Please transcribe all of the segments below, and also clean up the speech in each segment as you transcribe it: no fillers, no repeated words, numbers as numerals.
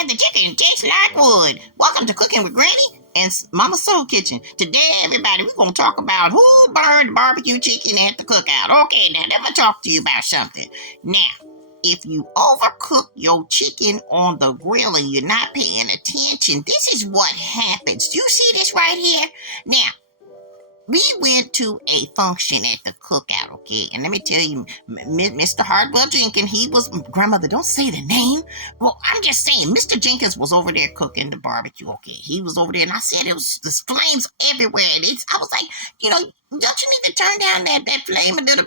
and the chicken tastes like wood. Welcome to Cooking with Granny and Mama Soul Kitchen. Today, everybody, we're going to talk about who burned barbecue chicken at the cookout. Okay, now let me talk to you about something. Now, if you overcook your chicken on the grill and you're not paying attention, this is what happens. Do you see this right here? Now, we went to a function at the cookout, okay? And let me tell you, Mr. Hardwell Jenkins, he was, grandmother, don't say the name. Well, I'm just saying, Mr. Jenkins was over there cooking the barbecue, okay? He was over there, and I said it was the flames everywhere. And I was like, don't you need to turn down that flame a little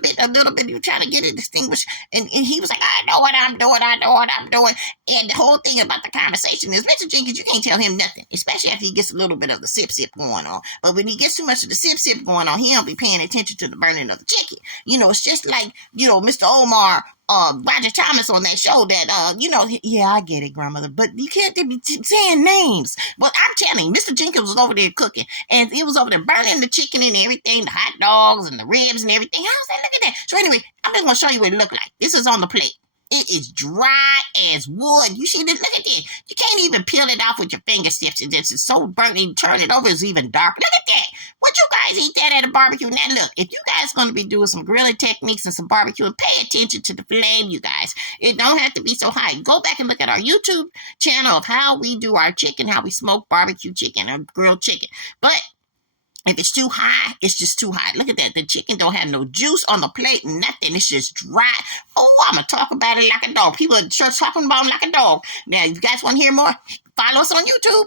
bit? You're trying to get it extinguished. And he was like, I know what I'm doing. And the whole thing about the conversation is, Mr. Jenkins, you can't tell him nothing, especially after he gets a little bit of the sip going on. But when he gets too much of the sip going on, he don't be paying attention to the burning of the chicken. It's just like, Mr. Omar, Roger Thomas on that show that, yeah, I get it, grandmother, but you can't be saying names. But I'm telling you, Mr. Jenkins was over there cooking, and he was over there burning the chicken and everything, the hot dogs and the ribs and everything. I was like, look at that. So anyway, I'm just going to show you what it looked like. This is on the plate. It is dry as wood. You see this? Look at this. You can't even peel it off with your fingertips. It's so burnt. You turn it over, it's even dark. Look at that. Would you guys eat that at a barbecue? Now, look, if you guys going to be doing some grilling techniques and some barbecuing, pay attention to the flame, you guys. It don't have to be so high. Go back and look at our YouTube channel of how we do our chicken, how we smoke barbecue chicken or grilled chicken. But if it's too high, it's just too high. Look at that. The chicken don't have no juice on the plate, nothing. It's just dry. Oh, I'm going to talk about it like a dog. People at church talking about it like a dog. Now, if you guys want to hear more, follow us on YouTube.